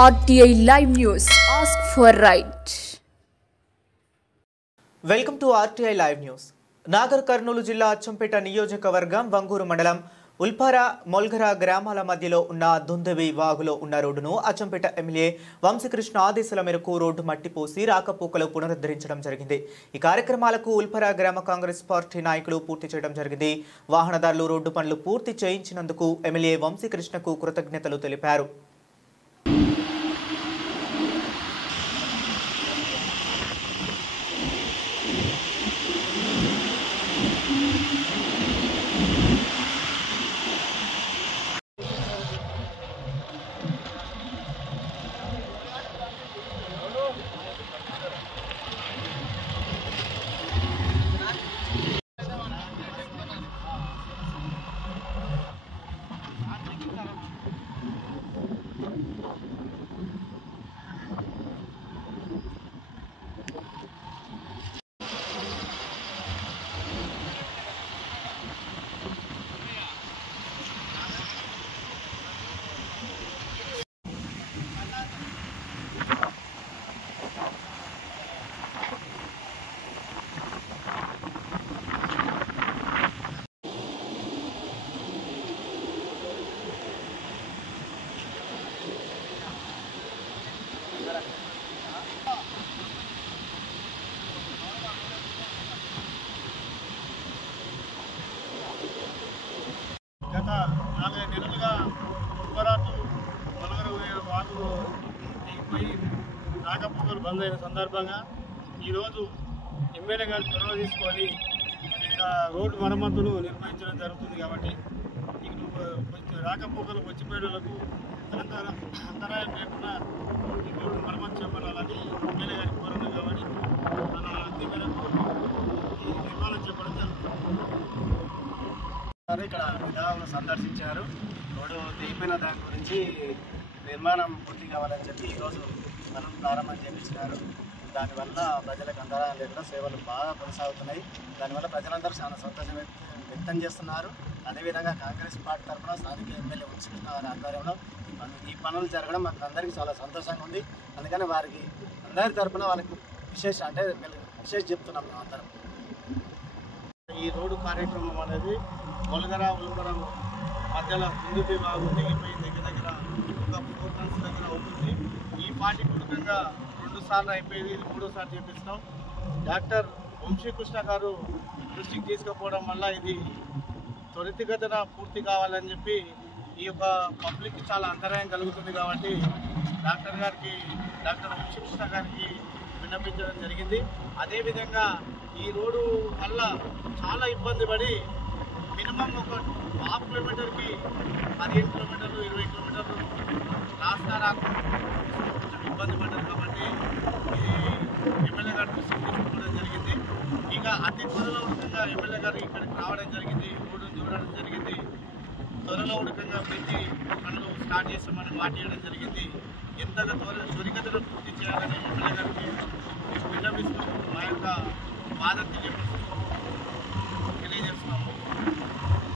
RTI Live News. Ask for right. Welcome to RTI Live News. Nagar Kurnool జిల్లా అచ్చంపేట నియోజకవర్గం వంగూరు మండలం ఉల్పార మొల్గర గ్రామాల మధ్యలో ఉన్న దుందవి వాగులో ఉన్న రోడ్డును అచ్చంపేట ఎమ్మెల్యే వంశీకృష్ణ ఆదేశాల మేరకు రోడ్డు మట్టిపోసి రాకపోకలు పునరుద్ధరించడం జరిగింది. ఈ కార్యక్రమాలకు ఉల్పార గ్రామ కాంగ్రెస్ పార్టీ నాయకులు పూర్తి చేయడం జరిగింది. వాహనదారులు రోడ్డు పనులు పూర్తి చేయించినందుకు ఎమ్మెల్యే వంశీకృష్ణకు కృతజ్ఞతలు తెలిపారు. గత 4 నెలలుగా ఉల్పరాటు మొలగర వాగు దిగిపోయి రాకపోకలు బంద్ అయిన సందర్భంగా ఈరోజు ఎమ్మెల్యే గారు చొరవ తీసుకొని ఇక రోడ్డు మరమ్మతులు నిర్వహించడం జరుగుతుంది. కాబట్టి రాకపోకలు వచ్చిపోయేలకు అంతరాయం లేకుండా ఈ రోడ్డు మరమ్మతు చేపట్టాలని ఎమ్మెల్యే గారికి కోరడం కాబట్టి మన అంది మేరకు ఈ నిర్మాణం చేపట్టడం జరుగుతుంది. ఇక్కడ విధానాలను సందర్శించారు. రోడ్డు తెగిపోయిన దాని గురించి నిర్మాణం పూర్తి కావాలని చెప్పి ఈరోజు మనం ప్రారంభం చేయించినారు. దానివల్ల ప్రజలకు అంతరాయం లేకుండా సేవలు బాగా కొనసాగుతున్నాయి. దానివల్ల ప్రజలందరూ చాలా సంతోషం వ్యక్తం చేస్తున్నారు. అదేవిధంగా కాంగ్రెస్ పార్టీ తరఫున స్థానిక ఎమ్మెల్యే వంశీకృష్ణ వారి ఆధ్వర్యంలో ఈ పనులు జరగడం మాకు అందరికీ చాలా సంతోషంగా ఉంది. అందుకని వారికి అందరి తరఫున వాళ్ళకి విశేష చెప్తున్నాం. మేము అందరం ఈ రోడ్డు కార్యక్రమం అనేది మొలగర ఉల్పర మధ్యలో దుందుబి వాగు తెగిపోయి దగ్గర ఒక 4 months దగ్గర అవుతుంది. ఈ పార్టీ పూర్వకంగా 2 సార్లు అయిపోయింది, ఇది 3వ సారి చేపిస్తాం. డాక్టర్ వంశీకృష్ణ గారు దృష్టికి తీసుకుపోవడం వల్ల ఇది త్వరితగతిన పూర్తి కావాలని చెప్పి ఈ యొక్క పబ్లిక్కి చాలా అంతరాయం కలుగుతుంది. కాబట్టి డాక్టర్ వంశీకృష్ణ గారికి విన్నపించడం జరిగింది. అదేవిధంగా ఈ రోడ్డు వల్ల చాలా ఇబ్బంది పడి మినిమం ఒక 1/2 కిలోమీటర్కి 15 కిలోమీటర్లు 20 కిలోమీటర్లు రాస్తా రాకు కొంచెం ఇబ్బంది పడ్డారు. కాబట్టి ఇది ఎమ్మెల్యే గారు దృష్టికి తీసుకోవడం జరిగింది. ఇక అతి త్వరలో ఉడకంగా ఎమ్మెల్యే గారు ఇక్కడికి రావడం జరిగింది, రోడ్డును చూడడం జరిగింది. త్వరలో ఉడకంగా పెంచి పనులు స్టార్ట్ చేస్తామని మాట ఇవ్వడం జరిగింది. ఎంతగా త్వరితగతిన పూర్తి చేయాలని ఎమ్మెల్యే గారికి విన్నపిస్తూ మా యొక్క బాధ తెలియపరుస్తూ